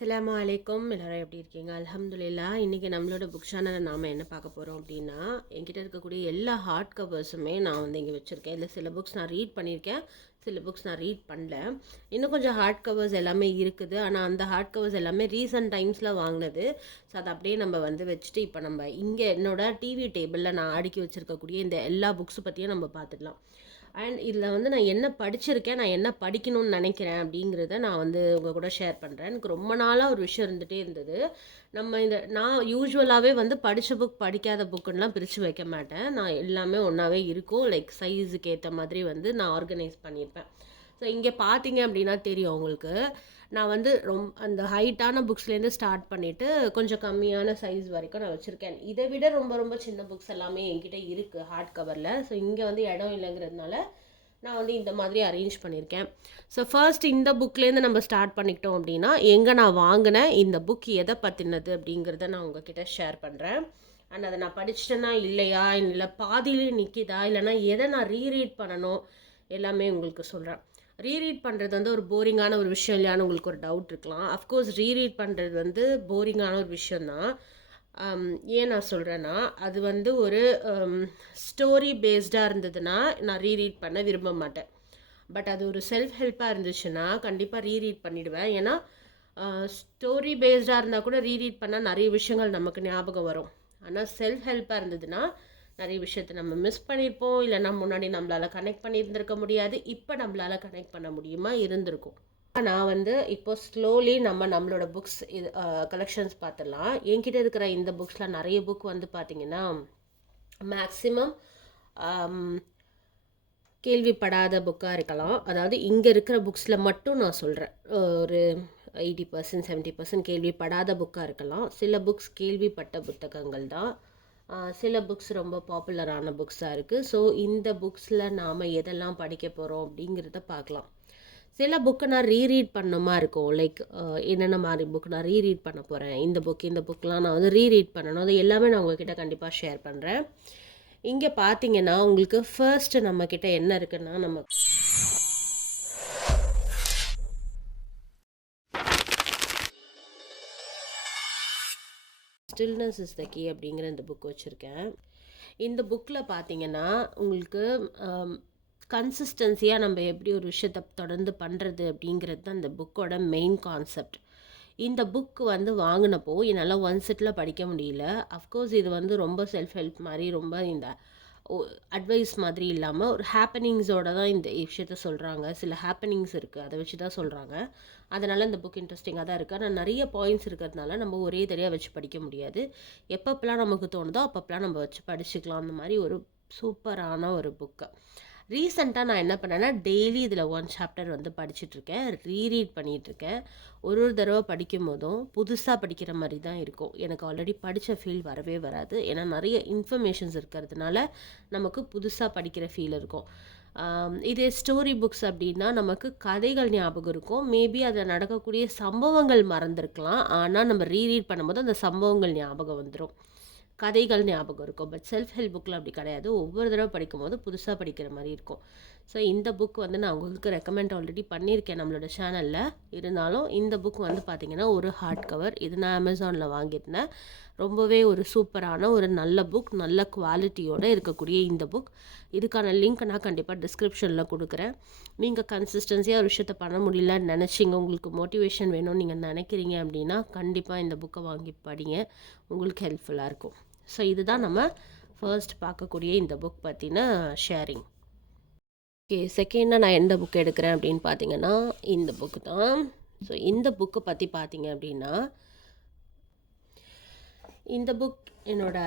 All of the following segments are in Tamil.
அஸ்ஸலாமு அலைக்கும். எல்லாரும் எப்படி இருக்கீங்க? அல்ஹம்துலில்லாஹ். இன்றைக்கி நம்மளோட புக் சேனலில் நாம் என்ன பார்க்க போகிறோம் அப்படின்னா, என்கிட்ட இருக்கக்கூடிய எல்லா ஹார்ட் கவர்ஸுமே நான் வந்து இங்கே வச்சுருக்கேன். இதில் சில புக்ஸ் நான் ரீட் பண்ணியிருக்கேன், சில புக்ஸ் நான் ரீட் பண்ணல. இன்னும் கொஞ்சம் ஹார்ட் கவர்ஸ் எல்லாமே இருக்குது. ஆனால் அந்த ஹார்ட் கவர்ஸ் எல்லாமே ரீசன்ட் டைம்ஸில் வாங்கினது. ஸோ அதை அப்படியே நம்ம வந்து வச்சுட்டு இப்போ நம்ம இங்கே என்னோட டிவி டேபிளில் நான் அடுக்கி வச்சுருக்கக்கூடிய இந்த எல்லா புக்ஸு பற்றியும் நம்ம பார்த்துக்கலாம். அண்ட் இதில் வந்து நான் என்ன படிச்சிருக்கேன், நான் என்ன படிக்கணும்னு நினைக்கிறேன் அப்படிங்கிறத நான் வந்து உங்கள் கூட ஷேர் பண்ணுறேன். எனக்கு ரொம்ப நாளாக ஒரு விஷயம் இருந்துகிட்டே இருந்தது. நான் யூஸ்வலாகவே வந்து படித்த புக் படிக்காத புக்குன்னெலாம் பிரித்து வைக்க மாட்டேன். நான் எல்லாமே ஒன்றாவே இருக்கும். லைக் சைஸுக்கு ஏற்ற மாதிரி வந்து நான் ஆர்கனைஸ் பண்ணியிருப்பேன். ஸோ இங்கே பார்த்தீங்க அப்படின்னா தெரியும் உங்களுக்கு. நான் வந்து அந்த ஹைட்டான புக்ஸ்லேருந்து ஸ்டார்ட் பண்ணிவிட்டு கொஞ்சம் கம்மியான சைஸ் வரைக்கும் நான் வச்சுருக்கேன். இதை விட ரொம்ப ரொம்ப சின்ன புக்ஸ் எல்லாமே என்கிட்ட இருக்குது ஹார்ட் கவரில். ஸோ இங்கே வந்து இடம் இல்லைங்கிறதுனால நான் வந்து இந்த மாதிரி அரேஞ்ச் பண்ணியிருக்கேன். ஸோ ஃபர்ஸ்ட் இந்த புக்லேருந்து நம்ம ஸ்டார்ட் பண்ணிக்கிட்டோம் அப்படின்னா, எங்கே நான் வாங்கினேன், இந்த புக் எதை பற்றினது அப்படிங்கிறத நான் உங்ககிட்ட ஷேர் பண்ணுறேன். அண்ட் அதை நான் படிச்சிட்டேன்னா இல்லையா, இல்லை பாதியிலே நிற்கிதா, இல்லைனா எதை நான் ரீரீட் பண்ணணும், எல்லாமே உங்களுக்கு சொல்கிறேன். ரீரீட் பண்ணுறது வந்து ஒரு போரிங்கான ஒரு விஷயம் இல்லையான்னு உங்களுக்கு ஒரு டவுட் இருக்கலாம். அஃப்கோர்ஸ் ரீரீட் பண்ணுறது வந்து போரிங்கான ஒரு விஷயந்தான். ஏன் நான் சொல்கிறேன்னா, அது வந்து ஒரு ஸ்டோரி பேஸ்டாக இருந்ததுன்னா நான் ரீரீட் பண்ண விரும்ப மாட்டேன். பட் அது ஒரு செல்ஃப் ஹெல்ப்பாக இருந்துச்சுன்னா கண்டிப்பாக ரீரீட் பண்ணிவிடுவேன். ஏன்னா ஸ்டோரி பேஸ்டாக இருந்தால் கூட ரீரீட் பண்ணால் நிறைய விஷயங்கள் நமக்கு ஞாபகம் வரும். ஆனால் செல்ஃப் ஹெல்ப்பாக இருந்ததுன்னா நிறைய விஷயத்தை நம்ம மிஸ் பண்ணியிருப்போம், இல்லைனா முன்னாடி நம்மளால் கனெக்ட் பண்ணியிருந்திருக்க முடியாது, இப்போ நம்மளால் கனெக்ட் பண்ண முடியுமா இருந்திருக்கும். நான் வந்து இப்போ ஸ்லோலி நம்மளோட புக்ஸ் இது கலெக்ஷன்ஸ் பார்த்துடலாம். என்கிட்ட இருக்கிற இந்த புக்ஸில் நிறைய புக் வந்து பார்த்திங்கன்னா மேக்ஸிமம் கேள்விப்படாத புக்காக இருக்கலாம். அதாவது இங்கே இருக்கிற புக்ஸில் மட்டும் நான் சொல்கிறேன், ஒரு 80% 70% கேள்விப்படாத புக்காக இருக்கலாம். சில புக்ஸ் கேள்விப்பட்ட புத்தகங்கள் தான். சில புக்ஸ் ரொம்ப பாப்புலரான புக்ஸாக இருக்குது. ஸோ இந்த புக்ஸில் நாம் எதெல்லாம் படிக்க போகிறோம் அப்படிங்கிறத பார்க்கலாம். சில புக்கை நான் ரீரீட் பண்ணமா இருக்கும். லைக் என்னென்ன மாதிரி புக் நான் ரீரீட் பண்ண போகிறேன், இந்த புக்கெலாம் நான் வந்து ரீரீட் பண்ணணும், அது எல்லாமே நான் உங்கள்கிட்ட கண்டிப்பாக ஷேர் பண்ணுறேன். இங்கே பார்த்தீங்கன்னா உங்களுக்கு ஃபர்ஸ்ட்டு நம்மக்கிட்ட என்ன இருக்குன்னா, நம்ம ஸ்டில்னஸ் இஸ் த கீ அப்படிங்கிற இந்த புக் வச்சுருக்கேன். இந்த புக்கில் பார்த்தீங்கன்னா உங்களுக்கு கன்சிஸ்டன்சியாக நம்ம எப்படி ஒரு விஷயத்தை தொடர்ந்து பண்ணுறது அப்படிங்கிறது தான் இந்த புக்கோட மெயின் கான்செப்ட். இந்த புக் வந்து வாங்கினப்போ என்னால் ஒன் செட்டில் படிக்க முடியல. அஃப்கோர்ஸ் இது வந்து ரொம்ப செல்ஃப் ஹெல்ப் மாதிரி, ரொம்ப இந்த அட்வைஸ் மாதிரி இல்லாமல் ஒரு ஹேப்பனிங்ஸோட தான் இந்த விஷயத்த சொல்கிறாங்க. சில ஹேப்பனிங்ஸ் இருக்குது, அதை வச்சு தான் சொல்கிறாங்க. அதனால் இந்த புக் இன்ட்ரெஸ்டிங்காக தான் இருக்குது. ஆனால் நிறைய பாயிண்ட்ஸ் இருக்கிறதுனால நம்ம ஒரே தடையாக வச்சு படிக்க முடியாது. எப்பப்பெல்லாம் நமக்கு தோணுதோ அப்பப்பெல்லாம் நம்ம வச்சு படிச்சுக்கலாம். அந்த மாதிரி ஒரு சூப்பரான ஒரு புக்கு. ரீசெண்டாக நான் என்ன பண்ணேன்னா, டெய்லி இதில் 1 சாப்டர் வந்து படிச்சுட்ருக்கேன், ரீரீட் பண்ணிகிட்ருக்கேன். ஒரு தடவை படிக்கும் போதும் புதுசாக படிக்கிற மாதிரி தான் இருக்கும். எனக்கு ஆல்ரெடி படித்த ஃபீல் வரவே வராது. ஏன்னா நிறைய இன்ஃபர்மேஷன்ஸ் இருக்கிறதுனால நமக்கு புதுசாக படிக்கிற ஃபீல் இருக்கும். இதே ஸ்டோரி புக்ஸ் அப்படின்னா நமக்கு கதைகள் ஞாபகம் இருக்கும். மேபி அதில் நடக்கக்கூடிய சம்பவங்கள் மறந்துருக்கலாம். ஆனால் நம்ம ரீரீட் பண்ணும்போது அந்த சம்பவங்கள் ஞாபகம் வந்துடும், கதைகள் ஞாபகம் இருக்கும். பட் செல்ஃப் ஹெல்ப் புக்கில் அப்படி கிடையாது. ஒவ்வொரு தடவை படிக்கும்போது புதுசாக படிக்கிற மாதிரி இருக்கும். ஸோ இந்த புக் வந்து நான் உங்களுக்கு ரெக்கமெண்ட் ஆல்ரெடி பண்ணியிருக்கேன் நம்மளோட சேனலில். இருந்தாலும் இந்த புக் வந்து பார்த்திங்கன்னா ஒரு ஹார்ட் கவர். இது நான் அமேசானில் வாங்கியிருந்தேன். ரொம்பவே ஒரு சூப்பரான ஒரு நல்ல புக், நல்ல குவாலிட்டியோடு இருக்கக்கூடிய இந்த புக். இதுக்கான லிங்க் நான் கண்டிப்பாக டிஸ்கிரிப்ஷனில் கொடுக்குறேன். நீங்கள் கன்சிஸ்டன்சியாக ஒரு விஷயத்தை பண்ண முடியலன்னு நினச்சிங்க, உங்களுக்கு மோட்டிவேஷன் வேணும்னு நீங்கள் நினைக்கிறீங்க அப்படின்னா கண்டிப்பாக இந்த புக்கை வாங்கி படிங்க, உங்களுக்கு ஹெல்ப்ஃபுல்லாக இருக்கும். ஸோ இதுதான் நம்ம ஃபர்ஸ்ட் பார்க்கக்கூடிய இந்த புக் பற்றின ஷேரிங். ஓகே, செகண்டாக நான் எந்த புக் எடுக்கிறேன் அப்படின்னு பார்த்தீங்கன்னா இந்த புக்கு தான். ஸோ இந்த புக்கை பற்றி பார்த்தீங்க அப்படின்னா, இந்த புக் என்னோட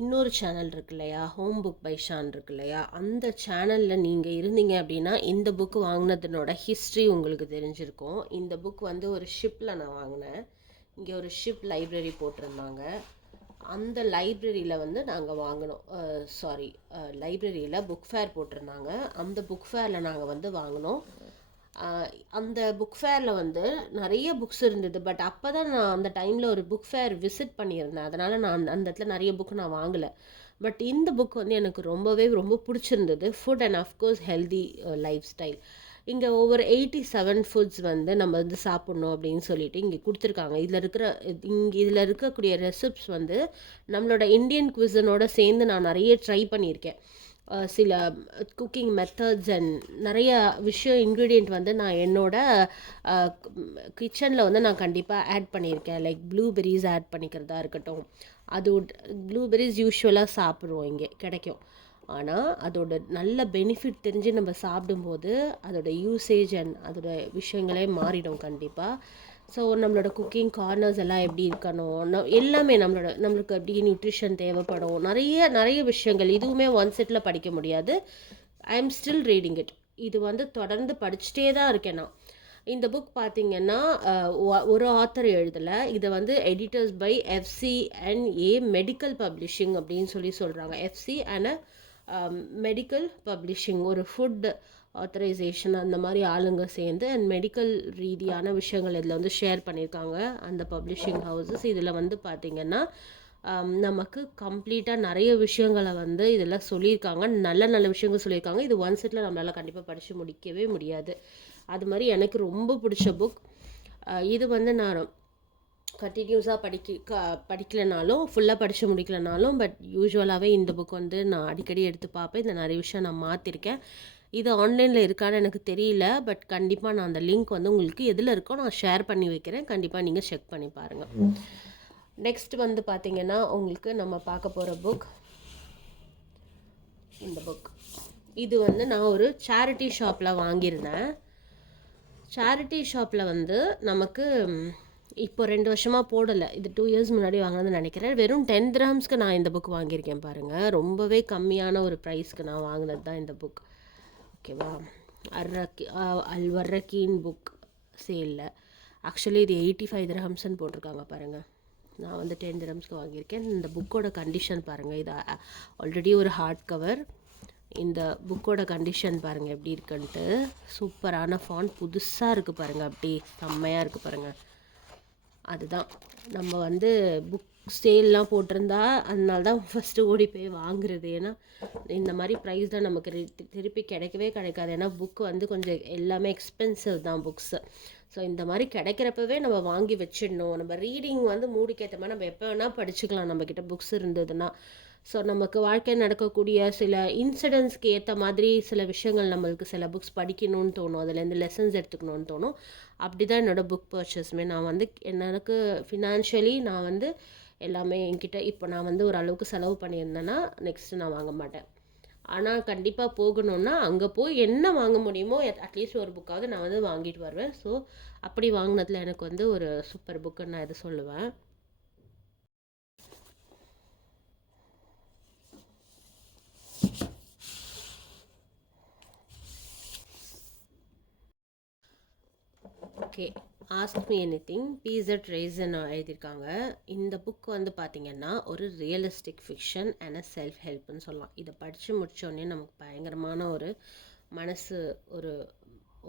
இன்னொரு சேனல் இருக்கு இல்லையா, ஹோம் புக் பை ஷான் இருக்கு இல்லையா, அந்த சேனலில் நீங்கள் இருந்தீங்க அப்படின்னா இந்த புக்கு வாங்கினதுனோட ஹிஸ்ட்ரி உங்களுக்கு தெரிஞ்சிருக்கும். இந்த புக் வந்து ஒரு ஷிப்பில் நான் வாங்கினேன். இங்கே ஒரு ஷிப் லைப்ரரி போட்டிருந்தாங்க. அந்த லைப்ரரியில் வந்து நாங்கள் வாங்கினோம். லைப்ரரியில் புக் ஃபேர் போட்டிருந்தாங்க. அந்த புக் ஃபேரில் நாங்கள் வந்து வாங்கினோம். அந்த புக் ஃபேரில் வந்து நிறைய புக்ஸ் இருந்தது. பட் அப்போ தான் நான் அந்த டைமில் ஒரு புக் ஃபேர் விசிட் பண்ணியிருந்தேன். அதனால் நான் அந்த இடத்துல நிறைய புக்கு நான் வாங்கலை. பட் இந்த புக் வந்து எனக்கு ரொம்ப பிடிச்சிருந்தது. Food and of course healthy life style. இங்கே ஒவ்வொரு 87 ஃபுட்ஸ் வந்து நம்ம வந்து சாப்பிட்ணும் அப்படின்னு சொல்லிட்டு இங்கே கொடுத்துருக்காங்க. இதில் இருக்கக்கூடிய ரெசிப்ஸ் வந்து நம்மளோட இந்தியன் குவிசனோட சேர்ந்து நான் நிறைய ட்ரை பண்ணியிருக்கேன். சில குக்கிங் மெத்தட்ஸ் அண்ட் நிறைய இன்க்ரீடியண்ட் வந்து நான் என்னோட கிச்சனில் வந்து நான் கண்டிப்பாக ஆட் பண்ணியிருக்கேன். லைக் ப்ளூபெர்ரிஸ் ஆட் பண்ணிக்கிறதா இருக்கட்டும். ப்ளூபெர்ரிஸ் யூஸ்வலாக சாப்பிடுவோம், இங்கே கிடைக்கும். ஆனால் அதோட நல்ல பெனிஃபிட் தெரிஞ்சு நம்ம சாப்பிடும்போது அதோட யூசேஜ் அண்ட் அதோட விஷயங்களே மாறிடும் கண்டிப்பாக. ஸோ நம்மளோட குக்கிங் கார்னர்ஸ் எல்லாம் எப்படி இருக்கணும், எல்லாமே நம்மளுக்கு எப்படி நியூட்ரிஷன் தேவைப்படும், நிறைய விஷயங்கள். இதுவுமே ஒன் செட்டில் படிக்க முடியாது. I am still reading it. இது வந்து தொடர்ந்து படிச்சுட்டே தான் இருக்கேன் நான். இந்த புக் பார்த்திங்கன்னா ஒரு ஆத்தர் எழுதலை. இதை வந்து editors by FCNA medical publishing அப்படின்னு சொல்கிறாங்க. FC அண்ட் மெடிக்கல் பப்ளிஷிங், ஒரு ஃபுட் ஆத்தரைசேஷன் அந்த மாதிரி ஆளுங்க சேர்ந்து அண்ட் மெடிக்கல் ரீதியான விஷயங்கள் இதில் வந்து ஷேர் பண்ணியிருக்காங்க அந்த பப்ளிஷிங் ஹவுசஸ். இதில் வந்து பார்த்திங்கன்னா நமக்கு கம்ப்ளீட்டாக நிறைய விஷயங்களை வந்து இதில் சொல்லியிருக்காங்க. நல்ல விஷயங்கள் சொல்லியிருக்காங்க. இது ஒன் செட்டில் நம்மளால் கண்டிப்பாக படித்து முடிக்கவே முடியாது. அது மாதிரி எனக்கு ரொம்ப பிடிச்ச புக் இது. வந்து நான் கண்டினியூஸாக படிக்கலைனாலும், ஃபுல்லாக படித்து முடிக்கலைனாலும், பட் யூஸ்வலாகவே இந்த புக் வந்து நான் அடிக்கடி எடுத்து பார்ப்பேன். இந்த நிறைய விஷயம் நான் மாற்றிருக்கேன். இது ஆன்லைனில் இருக்கான்னு எனக்கு தெரியல, பட் கண்டிப்பாக நான் அந்த லிங்க் வந்து உங்களுக்கு எதில் இருக்கோ நான் ஷேர் பண்ணி வைக்கிறேன். கண்டிப்பாக நீங்கள் செக் பண்ணி பாருங்கள். நெக்ஸ்ட் வந்து பார்த்திங்கன்னா உங்களுக்கு நம்ம பார்க்க போகிற புக் இந்த புக். இது வந்து நான் ஒரு சேரிட்டி ஷாப்பில் வாங்கியிருந்தேன். சேரிட்டி ஷாப்பில் வந்து நமக்கு இப்போ 2 வருஷமாக போடலை, இது 2 இயர்ஸ் முன்னாடி வாங்கினதுன்னு நினைக்கிறேன். வெறும் 10 dirhamsக்கு நான் இந்த புக் வாங்கியிருக்கேன் பாருங்கள். ரொம்பவே கம்மியான ஒரு ப்ரைஸ்க்கு நான் வாங்கினது தான் இந்த புக். ஓகேவா? அல்-வர்ரக்கீன் புக் சேலில் ஆக்சுவலி இது 85 dirhamsன்னு போட்டிருக்காங்க பாருங்கள். நான் வந்து 10 dirhamsக்கு வாங்கியிருக்கேன். இந்த புக்கோட கண்டிஷன் பாருங்கள். இது ஆல்ரெடி ஒரு ஹார்ட் கவர். இந்த புக்கோட கண்டிஷன் பாருங்கள் எப்படி இருக்குன்ட்டு. சூப்பரான ஃபாண்ட், புதுசாக இருக்குது பாருங்கள், அப்படி செம்மையாக இருக்குது பாருங்கள். அதுதான் நம்ம வந்து புக் சேல்லாம் போட்டிருந்தா அதனால தான் ஃபஸ்ட்டு ஓடி போய் வாங்குறது. ஏன்னா இந்த மாதிரி ப்ரைஸ் தான் நமக்கு திருப்பி கிடைக்கவே கிடைக்காது. ஏன்னா புக்கு வந்து கொஞ்சம் எல்லாமே எக்ஸ்பென்சிவ் தான் புக்ஸு. ஸோ இந்த மாதிரி கிடைக்கிறப்பவே நம்ம வாங்கி வச்சிடணும். நம்ம ரீடிங் வந்து மூடிக்கேற்ற மாதிரி நம்ம எப்போ வேணால் படிச்சுக்கலாம் நம்மக்கிட்ட புக்ஸ் இருந்ததுன்னா. ஸோ நமக்கு வாழ்க்கையில் நடக்கக்கூடிய சில இன்சிடென்ட்ஸ்க்கு ஏற்ற மாதிரி சில விஷயங்கள் நம்மளுக்கு சில புக்ஸ் படிக்கணும்னு தோணும், அதுலேருந்து லெசன்ஸ் எடுத்துக்கணும்னு தோணும். அப்படி தான் என்னோடய புக் பர்ச்சேஸுமே. நான் வந்து எனக்கு ஃபினான்ஷியலி நான் வந்து எல்லாமே என்கிட்ட இப்போ நான் வந்து ஒரு அளவுக்கு செலவு பண்ணியிருந்தேன்னா நெக்ஸ்ட்டு நான் வாங்க மாட்டேன். ஆனால் கண்டிப்பாக போகணுன்னா அங்கே போய் என்ன வாங்க முடியுமோ அட்லீஸ்ட் ஒரு புக்காவது நான் வந்து வாங்கிட்டு வருவேன். ஸோ அப்படி வாங்கினதில் எனக்கு வந்து ஒரு சூப்பர் புக்குன்னு நான் இதை சொல்லுவேன். ஓகே, ஆஸ்க் மீ எனிதிங், பீஸட் ரேசன் எழுதியிருக்காங்க. இந்த புக் வந்து பார்த்திங்கன்னா ஒரு realistic fiction and a self ஹெல்ப்னு சொல்லலாம். இதை படித்து முடித்தோடனே நமக்கு பயங்கரமான ஒரு மனசு ஒரு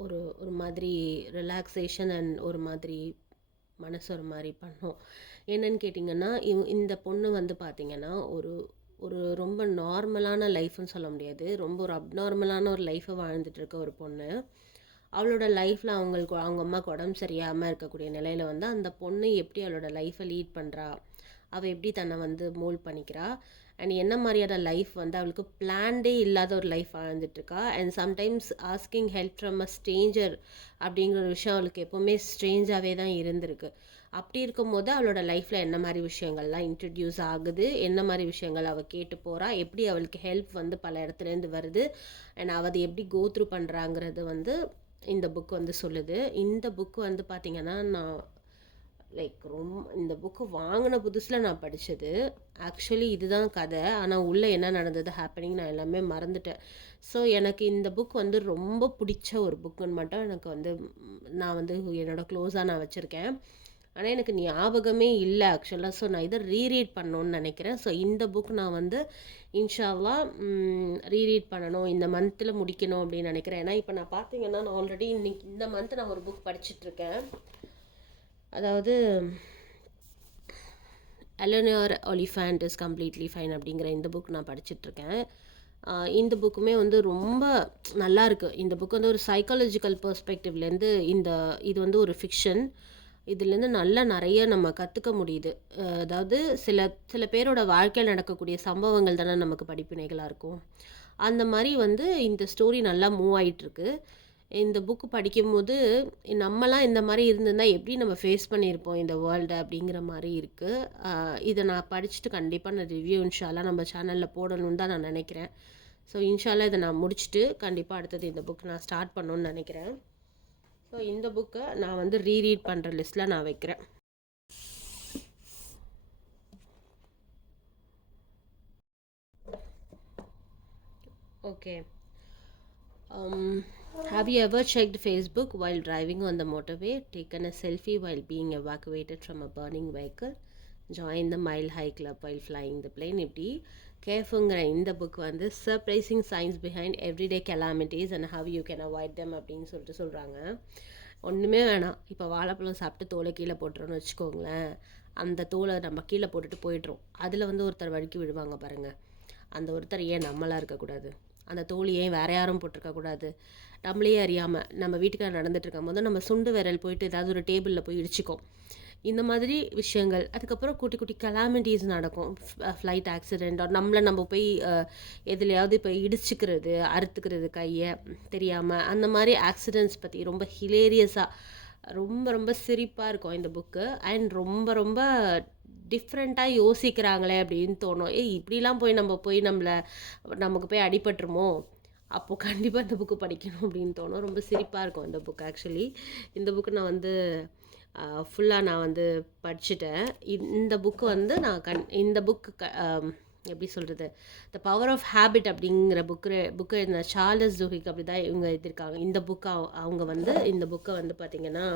ஒரு ஒரு மாதிரி ரிலாக்ஸேஷன் அண்ட் ஒரு மாதிரி மனசு ஒரு மாதிரி பண்ணும். என்னன்னு கேட்டிங்கன்னா இந்த பொண்ணு வந்து பார்த்திங்கன்னா ஒரு ஒரு ரொம்ப நார்மலான லைஃப்னு சொல்ல முடியாது, ரொம்ப ஒரு அப்நார்மலான ஒரு லைஃப்பை வாழ்ந்துட்டு இருக்க ஒரு பொண்ணு. அவளோட லைஃப்பில் அவங்க அம்மாவுக்கு உடம்பு சரியாமல் இருக்கக்கூடிய நிலையில் வந்து அந்த பொண்ணு எப்படி அவளோட லைஃப்பை லீட் பண்ணுறா, அவள் எப்படி தன்னை வந்து மோல்ட் பண்ணிக்கிறா, அண்ட் என்ன மாதிரியான லைஃப் வந்து அவளுக்கு பிளான்டே இல்லாத ஒரு லைஃப் வாழ்ந்துட்டுருக்கா. And sometimes asking help from a stranger அப்படிங்கிற ஒரு விஷயம் அவளுக்கு எப்போவுமே ஸ்ட்ரேஞ்சாகவே தான் இருந்திருக்கு. அப்படி இருக்கும்போது அவளோட லைஃப்பில் என்ன மாதிரி விஷயங்கள்லாம் இன்ட்ரடியூஸ் ஆகுது, என்ன மாதிரி விஷயங்கள் அவள் கேட்டு போகிறா, எப்படி அவளுக்கு ஹெல்ப் வந்து பல இடத்துலேருந்து வருது, அண்ட் அவள் அதை எப்படி கோ த்ரூ பண்ணுறாங்கிறது வந்து இந்த புக் வந்து சொல்லுது. இந்த புக்கு வந்து பார்த்திங்கன்னா நான் இந்த புக்கு வாங்கின புதுசில் நான் படித்தது. ஆக்சுவலி இதுதான் கதை, ஆனால் உள்ளே என்ன நடந்தது ஹேப்பனிங் நான் எல்லாமே மறந்துட்டேன். ஸோ எனக்கு இந்த புக் வந்து ரொம்ப பிடிச்ச ஒரு புக்குன்னு மட்டும் எனக்கு வந்து நான் வந்து என்னோடய க்ளோஸாக நான் வச்சுருக்கேன். ஆனால் எனக்கு ஞாபகமே இல்லை ஆக்சுவலாக. ஸோ நான் இதை ரீரீட் பண்ணணுன்னு நினைக்கிறேன். ஸோ இந்த புக் நான் வந்து இன்ஷா அல்லாஹ் ரீரீட் பண்ணணும், இந்த மந்தில் முடிக்கணும் அப்படின்னு நினைக்கிறேன். ஏன்னா இப்போ நான் பார்த்தீங்கன்னா நான் ஆல்ரெடி இந்த மந்த் நான் ஒரு புக் படிச்சுட்ருக்கேன். அதாவது எலனோர் ஒலிஃபண்ட் இஸ் கம்ப்ளீட்லி ஃபைன் அப்படிங்கிற இந்த புக் நான் படிச்சுட்ருக்கேன். இந்த புக்குமே வந்து ரொம்ப நல்லா இருக்கு. இந்த புக் வந்து ஒரு சைக்காலஜிக்கல் பெர்ஸ்பெக்டிவ்லேருந்து இது வந்து ஒரு ஃபிக்ஷன். இதுலேருந்து நல்லா நிறைய நம்ம கற்றுக்க முடியுது. அதாவது சில சில பேரோட வாழ்க்கையில் நடக்கக்கூடிய சம்பவங்கள் தானே நமக்கு படிப்பினைகளாக இருக்கும். அந்த மாதிரி வந்து இந்த ஸ்டோரி நல்லா மூவ் ஆயிட்டிருக்கு. இந்த புக்கு படிக்கும்போது நம்மலாம் இந்த மாதிரி இருந்திருந்தா எப்படி நம்ம ஃபேஸ் பண்ணியிருப்போம் இந்த வேர்ல்டை அப்படிங்கிற மாதிரி இருக்குது. இதை நான் படிச்சுட்டு கண்டிப்பாக நான் ரிவ்யூ இன்ஷால்லாம் நம்ம சேனலில் போடணும்னு தான் நான் நினைக்கிறேன். ஸோ இன்ஷால்லா இதை நான் முடிச்சுட்டு கண்டிப்பாக அடுத்தது இந்த புக் நான் ஸ்டார்ட் பண்ணணுன்னு நினைக்கிறேன். ஸோ இந்த புக்கை நான் வந்து ரீரீட் பண்ணுற லிஸ்ட்டில் நான் வைக்கிறேன். Okay. Have you ever checked Facebook while driving on the motorway, taken a selfie while being evacuated from a burning vehicle, joined the Mile High Club while flying the plane? இப்படி கேஃபுங்கிற இந்த புக் வந்து surprising science behind everyday calamities and how you can avoid them அப்படின்னு சொல்கிறாங்க. ஒன்றுமே வேணாம். இப்போ வாழைப்பழம் சாப்பிட்டு தோலை கீழே போட்டுறோன்னு வச்சுக்கோங்களேன். அந்த தோலை நம்ம கீழே போட்டுட்டு போயிடுறோம். அதில் வந்து ஒருத்தர் வழுக்கி விடுவாங்க பாருங்கள். அந்த ஒருத்தர் ஏன் நம்மளாக இருக்கக்கூடாது? அந்த தோல் ஏன் வேறு யாரும் போட்டிருக்கக்கூடாது? நம்மளே அறியாமல் நம்ம வீட்டுக்கார நடந்துட்டு இருக்கும் போது நம்ம சுண்டு விரல் போயிட்டு ஏதாவது ஒரு டேபிளில் போய் இடிச்சிக்கும். இந்த மாதிரி விஷயங்கள். அதுக்கப்புறம் குட்டி குட்டி கலாமிட்டிஸ் நடக்கும். ஃப்ளைட் ஆக்சிடெண்ட், நம்ம போய் எதுலையாவது இப்போ இடிச்சுக்கிறது, அறுத்துக்கிறது கையை தெரியாமல், அந்த மாதிரி ஆக்சிடெண்ட்ஸ் பற்றி ரொம்ப ஹிலேரியஸாக ரொம்ப ரொம்ப சிரிப்பாக இருக்கும் இந்த புக்கு. அண்ட் ரொம்ப ரொம்ப டிஃப்ரெண்ட்டாக யோசிக்கிறாங்களே அப்படின்னு தோணும். இப்படிலாம் போய் நமக்கு போய் அடிபட்டுருமோ, அப்போது கண்டிப்பாக இந்த புக்கு படிக்கணும் அப்படின்னு தோணும். ரொம்ப சிரிப்பாக இருக்கும் இந்த புக். ஆக்சுவலி இந்த புக்கு நான் வந்து ஃபுல்லாக நான் வந்து படிச்சுட்டேன். இந்த புக்கு வந்து இந்த புக்கு எப்படி சொல்கிறது, த பவர் ஆஃப் ஹேபிட் அப்படிங்கிற புக்கு எழுதின சார்லஸ் ஜூஹிக் அப்படி தான் இவங்க எழுதியிருக்காங்க. இந்த புக்கு அவங்க வந்து இந்த புக்கை வந்து பார்த்திங்கன்னா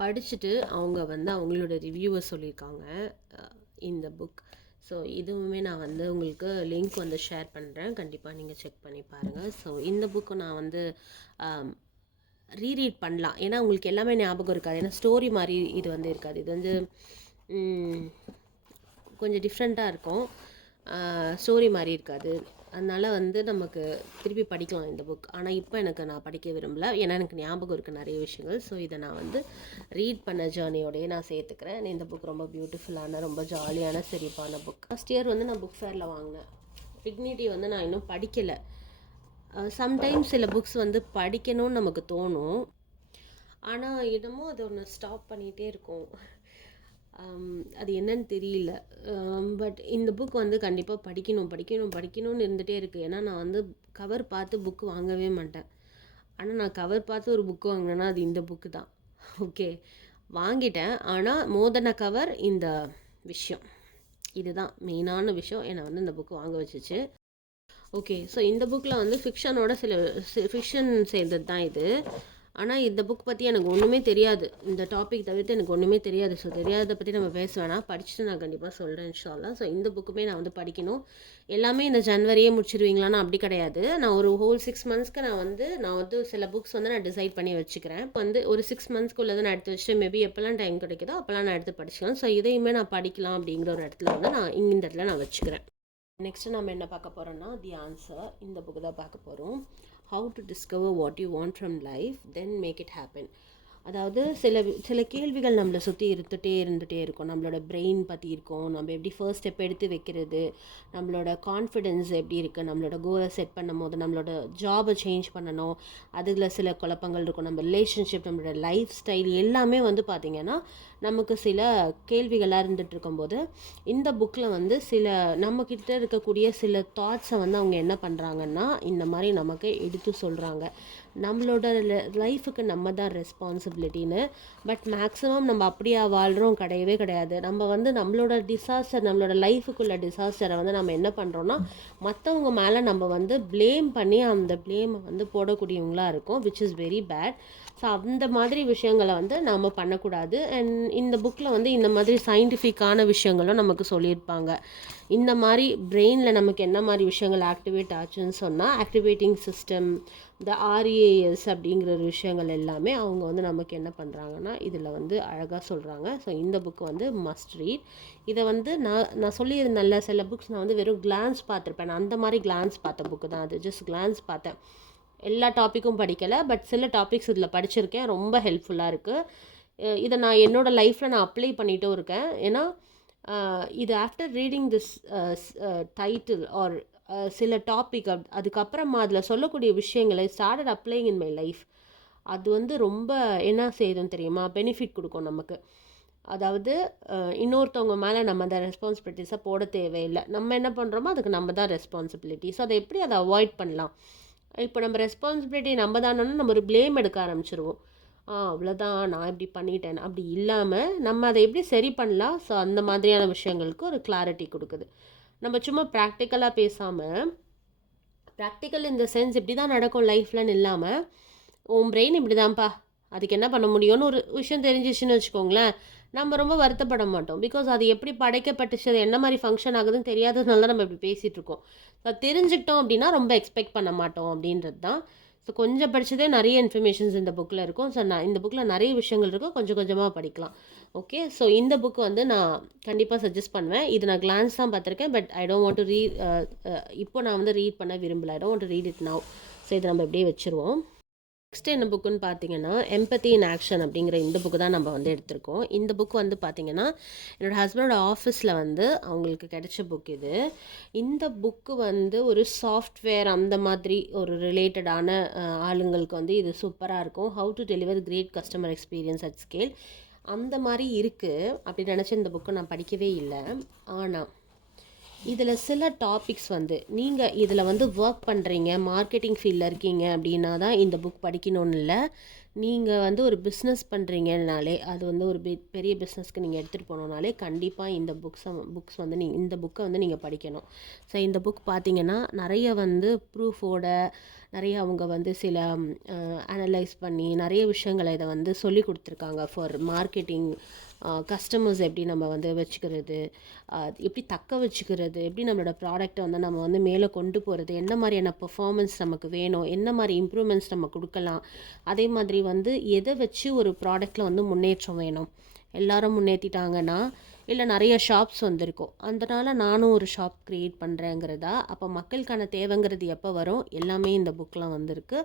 படிச்சுட்டு அவங்க வந்து அவங்களோட ரிவ்யூவை சொல்லியிருக்காங்க இந்த புக். ஸோ இதுவுமே நான் வந்து உங்களுக்கு லிங்க் வந்து ஷேர் பண்ணுறேன். கண்டிப்பாக நீங்கள் செக் பண்ணி பாருங்கள். ஸோ இந்த புக்கு நான் வந்து ரீரீட் பண்ணலாம். ஏன்னா உங்களுக்கு எல்லாமே ஞாபகம் இருக்காது. ஏன்னா ஸ்டோரி மாதிரி இது வந்து இருக்காது. இது வந்து கொஞ்சம் டிஃப்ரெண்ட்டாக இருக்கும். ஸ்டோரி மாதிரி இருக்காது. அதனால் வந்து நமக்கு திருப்பி படிக்கலாம் இந்த புக். ஆனால் இப்போ நான் படிக்க விரும்பலை. ஏன்னா எனக்கு ஞாபகம் இருக்குது நிறைய விஷயங்கள். ஸோ இதை நான் வந்து ரீட் பண்ண ஜேர்னியோடையே நான் சேர்த்துக்கிறேன். இந்த புக் ரொம்ப பியூட்டிஃபுல்லான, ரொம்ப ஜாலியான, சிரிப்பான புக். ஃபஸ்ட் இயர் வந்து நான் புக் ஃபேரில் வாங்கினேன். டிக்னிட்டி வந்து நான் இன்னும் படிக்கலை. சம்டைம்ஸ் சில புக்ஸ் வந்து படிக்கணும்னு நமக்கு தோணும். ஆனால் என்னமோ அது ஒன்று ஸ்டாப் பண்ணிகிட்டே இருக்கும். அது என்னன்னு தெரியல. பட் இந்த புக் வந்து கண்டிப்பாக படிக்கணும்னு இருந்துகிட்டே இருக்குது. ஏன்னா நான் வந்து கவர் பார்த்து புக்கு வாங்கவே மாட்டேன். ஆனால் நான் கவர் பார்த்து ஒரு புக்கு வாங்கினேன்னா அது இந்த புக்கு தான். ஓகே, வாங்கிட்டேன். ஆனால் மோதன கவர் இந்த விஷயம், இதுதான் மெயினான விஷயம் என்னை வந்து இந்த புக்கு வாங்க வச்சிச்சு. ஓகே, ஸோ இந்த புக்கில் வந்து ஃபிக்ஷனோட ஃபிக்ஷன் சேர்ந்தது தான் இது. ஆனால் இந்த புக் பற்றி எனக்கு ஒன்றுமே தெரியாது. இந்த டாபிக் தவிர்த்து எனக்கு ஒன்றுமே தெரியாது. ஸோ தெரியாததை பற்றி நம்ம பேச வேணாம். படிச்சுட்டு நான் கண்டிப்பாக சொல்கிறேன் இன்ஷால்லா. ஸோ இந்த புக்குமே நான் வந்து படிக்கணும். எல்லாமே இந்த ஜனவரியே முடிச்சிருவீங்களான்னு அப்படி கிடையாது. நான் ஒரு ஹோல் 6 மந்த்ஸ்க்கு நான் வந்து சில புக்ஸ் வந்து நான் டிசைட் பண்ணி வச்சுக்கிறேன். வந்து ஒரு 6 மந்த்ஸ்க்குள்ளதை நான் எடுத்து வச்சுட்டு மேபி எப்போல்லாம் டைம் கிடைக்குதோ அப்போல்லாம் நான் எடுத்து படிச்சுக்கலாம். ஸோ இதையுமே நான் படிக்கலாம் அப்படிங்கிற ஒரு இடத்துல வந்து நான் இந்த இடத்துல நான் வச்சுக்கிறேன். நெக்ஸ்ட்டு நம்ம என்ன பார்க்க போகிறோன்னா தி ஆன்சர். இந்த புக்கு தான் பார்க்க போகிறோம். How to discover what you want from life, then make it happen. அதாவது சில கேள்விகள் நம்மளை சுற்றி இருந்துகிட்டே இருக்கும். நம்மளோட பிரெயின் பற்றி இருக்கும். நம்ம எப்படி ஃபர்ஸ்ட் ஸ்டெப் எடுத்து வைக்கிறது, நம்மளோட கான்ஃபிடென்ஸ் எப்படி இருக்குது, நம்மளோட கோலை செட் பண்ணும் போது, நம்மளோட ஜாபை சேஞ்ச் பண்ணணும், அதில் சில குழப்பங்கள் இருக்கும். நம்ம ரிலேஷன்ஷிப், நம்மளோட லைஃப் ஸ்டைல் எல்லாமே வந்து பார்த்திங்கன்னா நமக்கு சில கேள்விகளாக இருந்துகிட்டு இருக்கும்போது இந்த புக்கில் வந்து நம்மக்கிட்ட இருக்கக்கூடிய சில தாட்ஸை வந்து அவங்க என்ன பண்ணுறாங்கன்னா இந்த மாதிரி நமக்கு எடுத்து சொல்கிறாங்க. நம்மளோட லைஃபுக்கு நம்ம தான் ரெஸ்பான்சிபிலிட்டின்னு. பட் மேக்ஸிமம் நம்ம அப்படியா வாழ்கிறோம்? கிடையவே கிடையாது. நம்ம வந்து நம்மளோட லைஃபுக்குள்ள டிசாஸ்டரை வந்து நம்ம என்ன பண்ணுறோன்னா மற்றவங்க மேலே நம்ம வந்து ப்ளேம் பண்ணி அந்த ப்ளேமை வந்து போடக்கூடியவங்களாக இருக்கும், which is very bad. So அந்த மாதிரி விஷயங்களை வந்து நம்ம பண்ணக்கூடாது. அண்ட் இந்த புக்கில் வந்து இந்த மாதிரி சயின்டிஃபிக்கான விஷயங்களும் நமக்கு சொல்லியிருப்பாங்க. இந்த மாதிரி பிரெயினில் நமக்கு என்ன மாதிரி விஷயங்கள் ஆக்டிவேட் ஆச்சுன்னு சொன்னால், ஆக்டிவேட்டிங் சிஸ்டம், இந்த ஆர்ஏஎஸ் அப்படிங்கிற ஒரு விஷயங்கள் எல்லாமே அவங்க வந்து நமக்கு என்ன பண்ணுறாங்கன்னா இதில் வந்து அழகாக சொல்கிறாங்க. ஸோ இந்த புக்கு வந்து மஸ்ட் ரீட். இதை வந்து நான் சொல்லியிருந்தேன்ல, சில புக்ஸ் நான் வந்து வெறும் கிளான்ஸ் பார்த்துருப்பேன். நான் அந்த மாதிரி கிளான்ஸ் பார்த்த புக்கு தான் அது. ஜஸ்ட் கிளான்ஸ் பார்த்தேன், எல்லா டாப்பிக்கும் படிக்கலை. பட் சில டாபிக்ஸ் இதில் படிச்சிருக்கேன், ரொம்ப ஹெல்ப்ஃபுல்லாக இருக்குது. இதை நான் என்னோடய லைஃப்பில் நான் அப்ளை பண்ணிகிட்டும் இருக்கேன். ஏன்னா இது after reading this title R சில டாபிக் அதுக்கப்புறமா அதில் சொல்லக்கூடிய விஷயங்களை ஸ்டார்டட் அப்ளைங் இன் மை லைஃப். அது வந்து ரொம்ப என்ன செய்யுதுன்னு தெரியுமா, பெனிஃபிட் கொடுக்கும் நமக்கு. அதாவது இன்னொருத்தவங்க மேலே நம்ம அந்த ரெஸ்பான்சிபிலிட்டிஸை போட தேவையில்லை. நம்ம என்ன பண்ணுறோமோ அதுக்கு நம்ம தான் ரெஸ்பான்சிபிலிட்டி. ஸோ அதை எப்படி அதை அவாய்ட் பண்ணலாம்? இப்போ நம்ம ரெஸ்பான்சிபிலிட்டி நம்ம தானோன்னு நம்ம ஒரு ப்ளேம் எடுக்க ஆரம்பிச்சிருவோம். அவ்வளோதான், நான் இப்படி பண்ணிட்டேன். அப்படி இல்லாமல் நம்ம அதை எப்படி சரி பண்ணலாம்? ஸோ அந்த மாதிரியான விஷயங்களுக்கு ஒரு கிளாரிட்டி கொடுக்குது. நம்ம சும்மா ப்ராக்டிக்கலாக பேசாமல், ப்ராக்டிக்கல் இந்த சென்ஸ் இப்படி தான் நடக்கும் லைஃப்லன்னு இல்லாமல், உன் பிரெயின் இப்படி தான்ப்பா, அதுக்கு என்ன பண்ண முடியும்னு ஒரு விஷயம் தெரிஞ்சிச்சுன்னு வச்சுக்கோங்களேன், நம்ம ரொம்ப வருத்தப்பட மாட்டோம். பிகாஸ் அது எப்படி படைக்கப்பட்டுச்சு, அது என்ன மாதிரி ஃபங்க்ஷன் ஆகுதுன்னு தெரியாததுனால தான் நம்ம இப்படி பேசிகிட்டு இருக்கோம். அது தெரிஞ்சுக்கிட்டோம் அப்படின்னா ரொம்ப எக்ஸ்பெக்ட் பண்ண மாட்டோம் அப்படின்றது தான். ஸோ கொஞ்சம் படித்ததே நிறைய இன்ஃபர்மேஷன்ஸ் இந்த புக்கில் இருக்கும். ஸோ நான் இந்த புக்கில் நிறைய விஷயங்கள் இருக்கும், கொஞ்சம் கொஞ்சமாக படிக்கலாம். ஓகே, ஸோ இந்த புக் வந்து நான் கண்டிப்பாக சஜஸ்ட் பண்ணுவேன். இது நான் கிளான்ஸ் தான் பார்த்துருக்கேன், but I don't want to read. இப்போ நான் வந்து ரீட் பண்ண விரும்பலை. I don't want to read it now. So இதை நம்ம எப்படியே வச்சுருவோம். நெக்ஸ்ட் என்ன புக்குன்னு பார்த்தீங்கன்னா, எம்பத்தி இன் ஆக்ஷன் அப்படிங்கிற இந்த புக்கு தான் நம்ம வந்து எடுத்திருக்கோம். இந்த புக் வந்து பார்த்தீங்கன்னா என்னோடய ஹஸ்பண்டோட ஆஃபீஸில் வந்து அவங்களுக்கு கிடைச்ச புக் இது. இந்த புக்கு வந்து ஒரு சாஃப்ட்வேர் அந்த மாதிரி ஒரு ரிலேட்டடான ஆளுங்களுக்கு வந்து இது சூப்பராக இருக்கும். How to deliver great customer experience at scale அந்த மாதிரி இருக்குது. அப்படி நினச்சி இந்த புக்கை நான் படிக்கவே இல்லை. ஆனால் இதில் சில டாபிக்ஸ் வந்து நீங்கள் இதில் வந்து ஒர்க் பண்ணுறீங்க, மார்க்கெட்டிங் ஃபீல்டில் இருக்கீங்க அப்படின்னா தான் இந்த புக் படிக்கணும்னு இல்லை. நீங்கள் வந்து ஒரு பிஸ்னஸ் பண்ணுறீங்கனாலே, அது வந்து ஒரு பெரிய பிஸ்னஸ்க்கு நீங்கள் எடுத்துகிட்டு போனோம்னாலே கண்டிப்பாக இந்த புக்ஸ் வந்து இந்த புக்கை வந்து நீங்கள் படிக்கணும். ஸோ இந்த புக் பார்த்தீங்கன்னா நிறைய வந்து ப்ரூஃபோட நிறைய அவங்க வந்து சில அனலைஸ் பண்ணி நிறைய விஷயங்களை இதை வந்து சொல்லி கொடுத்துருக்காங்க. ஃபார் மார்க்கெட்டிங், கஸ்டமர்ஸ் எப்படி நம்ம வந்து வச்சுக்கிறது, எப்படி தக்க வச்சுக்கிறது, எப்படி நம்மளோட ப்ராடக்டை வந்து நம்ம வந்து மேலே கொண்டு போகிறது, என்ன மாதிரியான பெர்ஃபார்மன்ஸ் நமக்கு வேணும், என்ன மாதிரி இம்ப்ரூவ்மெண்ட்ஸ் நம்ம கொடுக்கலாம், அதே மாதிரி வந்து எதை வச்சு ஒரு ப்ராடக்டில் வந்து முன்னேற்றம் வேணும். எல்லாரும் முன்னேற்றிட்டாங்கன்னா இல்லை நிறைய ஷாப்ஸ் வந்திருக்கும், அதனால் நானும் ஒரு ஷாப் க்ரியேட் பண்ணுறேங்கிறதா. அப்போ மக்களுக்கான தேவைங்கிறது எப்போ வரும், எல்லாமே இந்த புக்கெலாம் வந்திருக்கு.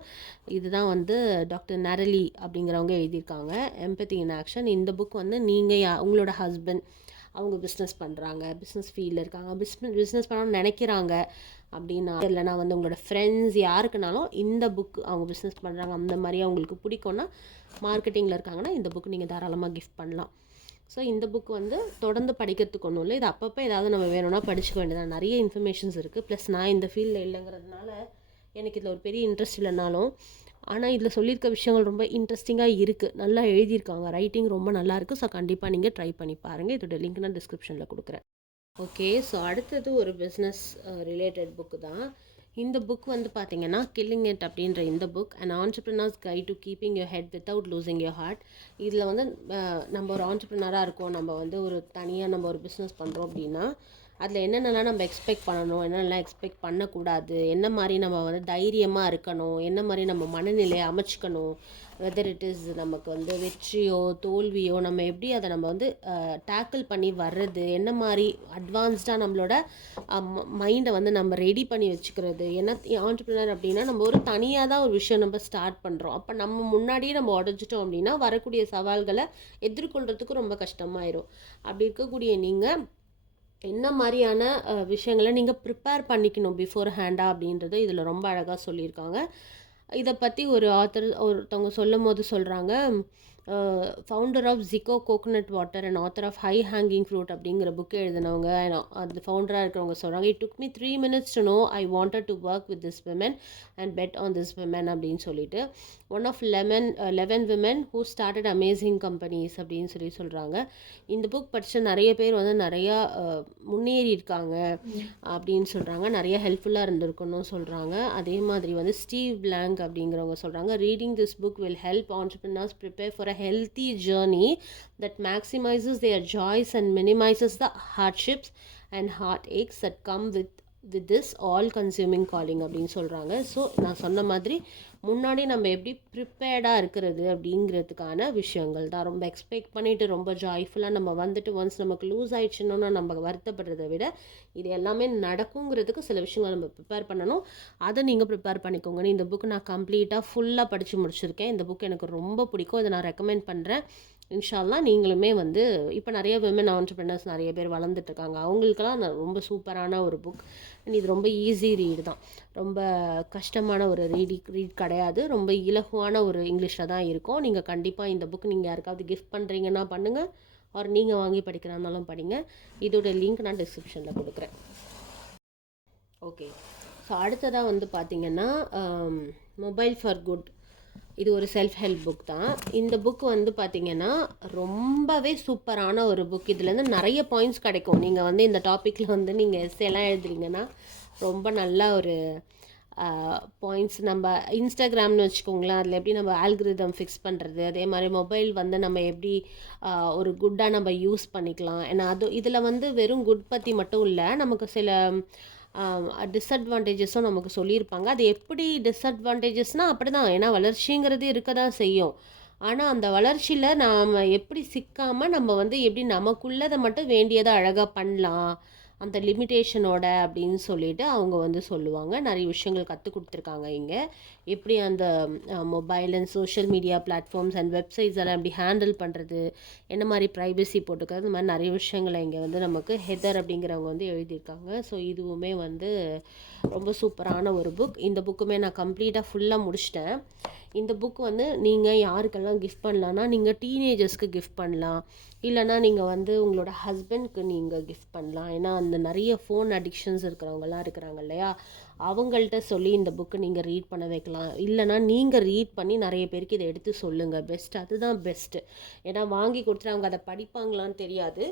இதுதான் வந்து டாக்டர் நரலி அப்படிங்கிறவங்க எழுதியிருக்காங்க, எம்பத்தி இன் ஆக்ஷன். இந்த புக் வந்து நீங்கள் உங்களோட ஹஸ்பண்ட் அவங்க பிஸ்னஸ் பண்ணுறாங்க, பிஸ்னஸ் ஃபீல்டில் இருக்காங்க, பிஸ்னஸ் பண்ணணும்னு நினைக்கிறாங்க அப்படின்னா, இல்லைனா வந்து உங்களோட ஃப்ரெண்ட்ஸ் யாருக்குனாலும் இந்த புக் அவங்க பிஸ்னஸ் பண்ணுறாங்க அந்த மாதிரி அவங்களுக்கு பிடிக்கும்னா, மார்க்கெட்டிங்கில் இருக்காங்கன்னா இந்த புக் நீங்கள் தாராளமாக கிஃப்ட் பண்ணலாம். ஸோ இந்த புக் வந்து தொடர்ந்து படிக்கிறதுக்கு ஒன்றும் இல்லை. இது அப்பப்போ ஏதாவது நம்ம வேணும்னா படிச்சுக்க வேண்டியதான். நிறைய இன்ஃபர்மேஷன்ஸ் இருக்குது. ப்ளஸ் நான் இந்த ஃபீல்டில் இல்லைங்கிறதுனால எனக்கு இதில் ஒரு பெரிய இன்ட்ரெஸ்ட் இல்லைனாலும், ஆனால் இதில் சொல்லியிருக்க விஷயங்கள் ரொம்ப இன்ட்ரெஸ்டிங்காக இருக்குது. நல்லா எழுதியிருக்காங்க, ரைட்டிங் ரொம்ப நல்லாயிருக்கு. ஸோ கண்டிப்பாக நீங்கள் ட்ரை பண்ணி பாருங்கள். இதோட லிங்க் நான் டிஸ்கிரிப்ஷனில் கொடுக்குறேன். ஓகே, ஸோ அடுத்தது ஒரு பிஸ்னஸ் ரிலேட்டட் புக்கு தான். இந்த புக் வந்து பார்த்தீங்கன்னா கில்லிங் இட் அப்படின்ற இந்த book, and entrepreneur's guide to keeping your head without losing your heart. இதில் வந்து நம்ம ஒரு ஆண்டர்ப்ரினராக இருக்கோம், நம்ம வந்து ஒரு தனியாக நம்ம ஒரு பிஸ்னஸ் பண்ணுறோம் அப்படின்னா அதில் என்னென்னலாம் நம்ம எக்ஸ்பெக்ட் பண்ணணும், என்னென்னலாம் எக்ஸ்பெக்ட் பண்ணக்கூடாது, என்ன மாதிரி நம்ம வந்து தைரியமாக இருக்கணும், என்ன மாதிரி நம்ம மனநிலையை அமைச்சிக்கணும், வெதர் இட் இஸ் நமக்கு வந்து வெற்றியோ தோல்வியோ நம்ம எப்படி அதை நம்ம வந்து டேக்கிள் பண்ணி வர்றது, என்ன மாதிரி அட்வான்ஸ்டாக நம்மளோட மைண்டை வந்து நம்ம ரெடி பண்ணி வச்சுக்கிறது. ஏன்னா ஆண்டர்ப்ரினர் அப்படின்னா நம்ம ஒரு தனியாக தான் ஒரு விஷயம் நம்ம ஸ்டார்ட் பண்ணுறோம். அப்போ நம்ம முன்னாடியே நம்ம உடஞ்சிட்டோம் அப்படின்னா வரக்கூடிய சவால்களை எதிர்கொள்கிறதுக்கு ரொம்ப கஷ்டமாயிரும். அப்படி இருக்கக்கூடிய நீங்கள் என்ன மாதிரியான விஷயங்களை நீங்கள் ப்ரிப்பேர் பண்ணிக்கணும் பிஃபோர் ஹேண்டாக அப்படின்றது இதில் ரொம்ப அழகாக சொல்லியிருக்காங்க. இதை பற்றி ஒரு ஆத்தர் ஒருத்தவங்க சொல்லும் போது சொல்கிறாங்க, founder of Zico coconut water and author of high hanging fruit அப்படிங்கிற புக் எழுதினவங்க அது ஃபவுண்டராக இருக்கிறவங்க சொல்கிறாங்க, it took me 3 minutes to know I wanted to work with this women and bet on this women அப்படின்னு சொல்லிட்டு one of 11 women who started amazing companies அப்படின்னு சொல்கிறாங்க. இந்த புக் படித்த நிறைய பேர் வந்து நிறையா முன்னேறி இருக்காங்க அப்படின்னு சொல்கிறாங்க, நிறைய ஹெல்ப்ஃபுல்லாக இருந்திருக்குன்னு சொல்கிறாங்க. அதே மாதிரி வந்து ஸ்டீவ் பிளாங்க் அப்படிங்கிறவங்க சொல்கிறாங்க, reading this book will help entrepreneurs prepare for a healthy journey that maximizes their joys and minimizes the hardships and heartaches that come with this all consuming calling அப்படின்னு சொல்கிறாங்க. ஸோ நான் சொன்ன மாதிரி முன்னாடி நம்ம எப்படி ப்ரிப்பேர்டாக இருக்கிறது அப்படிங்கிறதுக்கான விஷயங்கள் தான். ரொம்ப எக்ஸ்பெக்ட் பண்ணிவிட்டு ரொம்ப ஜாய்ஃபுல்லாக நம்ம வந்துட்டு ஒன்ஸ் நமக்கு லூஸ் ஆயிடுச்சுன்னா நம்ம வருத்தப்படுறதை விட இது எல்லாமே நடக்குங்கிறதுக்கு சில விஷயங்கள் நம்ம ப்ரிப்பேர் பண்ணணும். அதை நீங்கள் ப்ரிப்பேர் பண்ணிக்கோங்கன்னு இந்த புக்கு நான் கம்ப்ளீட்டாக ஃபுல்லாக படித்து முடிச்சிருக்கேன். இந்த புக் எனக்கு ரொம்ப பிடிக்கும், இதை நான் ரெக்கமெண்ட் பண்ணுறேன். இன்ஷால்லா நீங்களுமே வந்து இப்போ நிறைய விமன் ஆண்டர்ப்ரெனர்ஸ் நிறைய பேர் வளர்ந்துட்டுருக்காங்க, அவங்களுக்கெல்லாம் ரொம்ப சூப்பரான ஒரு புக். இது ரொம்ப ஈஸி ரீடு தான், ரொம்ப கஷ்டமான ஒரு ரீட் கிடையாது, ரொம்ப இலகுவான ஒரு இங்கிலீஷில் தான் இருக்கும். நீங்கள் கண்டிப்பாக இந்த புக் நீங்கள் யாருக்காவது கிஃப்ட் பண்ணுறீங்கன்னா பண்ணுங்கள், ஒரு நீங்கள் வாங்கி படிக்கிறாருந்தாலும் படிங்க. இதோட லிங்க் நான் டிஸ்கிரிப்ஷனில் கொடுக்குறேன். ஓகே, ஸோ அடுத்ததாக வந்து பார்த்திங்கன்னா மொபைல் ஃபார் குட். இது ஒரு செல்ஃப் ஹெல்ப் புக் தான். இந்த புக் வந்து பார்த்திங்கன்னா ரொம்பவே சூப்பரான ஒரு புக். இதுலேருந்து நிறைய பாயிண்ட்ஸ் கிடைக்கும். நீங்கள் வந்து இந்த டாப்பிக்கில் வந்து நீங்கள் எஸ்ஸேலாம் எழுதுறீங்கன்னா ரொம்ப நல்ல ஒரு பாயிண்ட்ஸ். நம்ம இன்ஸ்டாகிராம்னு வச்சுக்கோங்களேன், அதில் எப்படி நம்ம ஆல்கிரிதம் ஃபிக்ஸ் பண்ணுறது, அதே மாதிரி மொபைல் வந்து நம்ம எப்படி ஒரு குட்டாக நம்ம யூஸ் பண்ணிக்கலாம். ஏன்னா இதில் வந்து வெறும் குட் பற்றி மட்டும் இல்லை, நமக்கு சில டிஸ்அட்வான்டேஜஸும் நமக்கு சொல்லியிருப்பாங்க. அது எப்படி டிஸ்அட்வான்டேஜஸ்னால் அப்படி தான், ஏன்னா வளர்ச்சிங்கிறது இருக்க தான் செய்யும். ஆனால் அந்த வளர்ச்சியில் நாம் எப்படி சிக்காமல் நம்ம வந்து எப்படி நமக்குள்ளதை மட்டும் வேண்டியதை அழகாக பண்ணலாம் அந்த லிமிட்டேஷனோட அப்படின்னு சொல்லிட்டு அவங்க வந்து சொல்லுவாங்க. நிறைய விஷயங்கள் கற்றுக் கொடுத்துருக்காங்க இங்கே. எப்படி அந்த mobile and social media platforms and websites எல்லாம் எப்படி ஹேண்டில் பண்ணுறது, என்ன மாதிரி ப்ரைவசி போட்டுக்கிறது, இந்த மாதிரி நிறைய விஷயங்களை இங்கே வந்து நமக்கு ஹெதர் அப்படிங்கிறவங்க வந்து எழுதியிருக்காங்க. ஸோ இதுவுமே வந்து ரொம்ப சூப்பரான ஒரு புக். இந்த புக்குமே நான் கம்ப்ளீட்டாக ஃபுல்லாக முடிச்சிட்டேன். இந்த புக் வந்து நீங்கள் யாருக்கெல்லாம் கிஃப்ட் பண்ணலான்னா, நீங்கள் டீனேஜர்ஸ்க்கு கிஃப்ட் பண்ணலாம், இல்லைனா நீங்கள் வந்து உங்களோட ஹஸ்பண்ட்க்கு நீங்கள் கிஃப்ட் பண்ணலாம். ஏன்னா அந்த நிறைய ஃபோன் அடிக்ஷன்ஸ் இருக்கிறவங்கலாம் இருக்கிறாங்க இல்லையா, அவங்கள்ட்ட சொல்லி இந்த புக்கு நீங்கள் ரீட் பண்ண வைக்கலாம். இல்லைனா நீங்கள் ரீட் பண்ணி நிறைய பேருக்கு இதை எடுத்து சொல்லுங்கள். பெஸ்ட், அதுதான் பெஸ்ட்டு. ஏன்னா வாங்கி கொடுத்துட்டு அவங்க அதை படிப்பாங்களான்னு தெரியாது,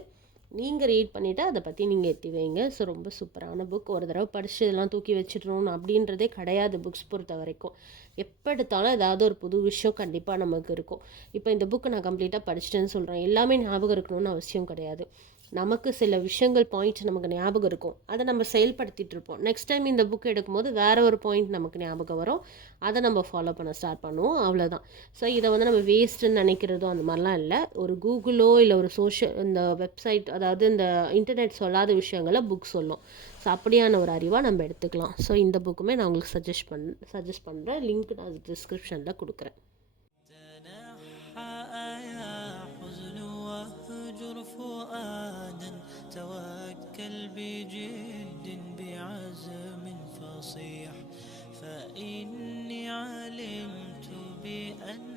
நீங்கள் ரீட் பண்ணிவிட்டு அதை பற்றி நீங்கள் எத்தி வைங்க. ஸோ ரொம்ப சூப்பரான புக். ஒரு தடவை படித்து இதெல்லாம் தூக்கி வச்சிடணும் அப்படின்றதே கிடையாது புக்ஸ் பொறுத்த வரைக்கும். எப்போ எடுத்தாலும் ஏதாவது ஒரு புது விஷயம் கண்டிப்பாக நமக்கு இருக்கும். இப்போ இந்த புக்கு நான் கம்ப்ளீட்டாக படிச்சிட்டேன்னு சொல்கிறேன், எல்லாமே ஞாபகம் இருக்கணும்னு அவசியம் கிடையாது. நமக்கு சில விஷயங்கள் பாயிண்ட்ஸ் நமக்கு ஞாபகம் இருக்கும், அதை நம்ம செயல்படுத்திகிட்டு இருப்போம். நெக்ஸ்ட் டைம் இந்த புக் எடுக்கும்போது வேறு ஒரு பாயிண்ட் நமக்கு ஞாபகம் வரும், அதை நம்ம ஃபாலோ பண்ண ஸ்டார்ட் பண்ணுவோம், அவ்வளோதான். ஸோ இதை வந்து நம்ம வேஸ்ட்டுன்னு நினைக்கிறதும் அந்த மாதிரிலாம் இல்லை. ஒரு கூகுளோ இல்லை ஒரு இந்த வெப்சைட், அதாவது இந்த இன்டர்நெட் சொல்லாத விஷயங்களை புக் சொல்லும். ஸோ அப்படியான ஒரு அறிவாக நம்ம எடுத்துக்கலாம். ஸோ இந்த புக்குமே நான் உங்களுக்கு சஜஸ்ட் பண்ணுறேன். லிங்க் நான் டிஸ்கிரிப்ஷனில் கொடுக்குறேன். توكل بجد بعزم فصيح فإني علمت بأن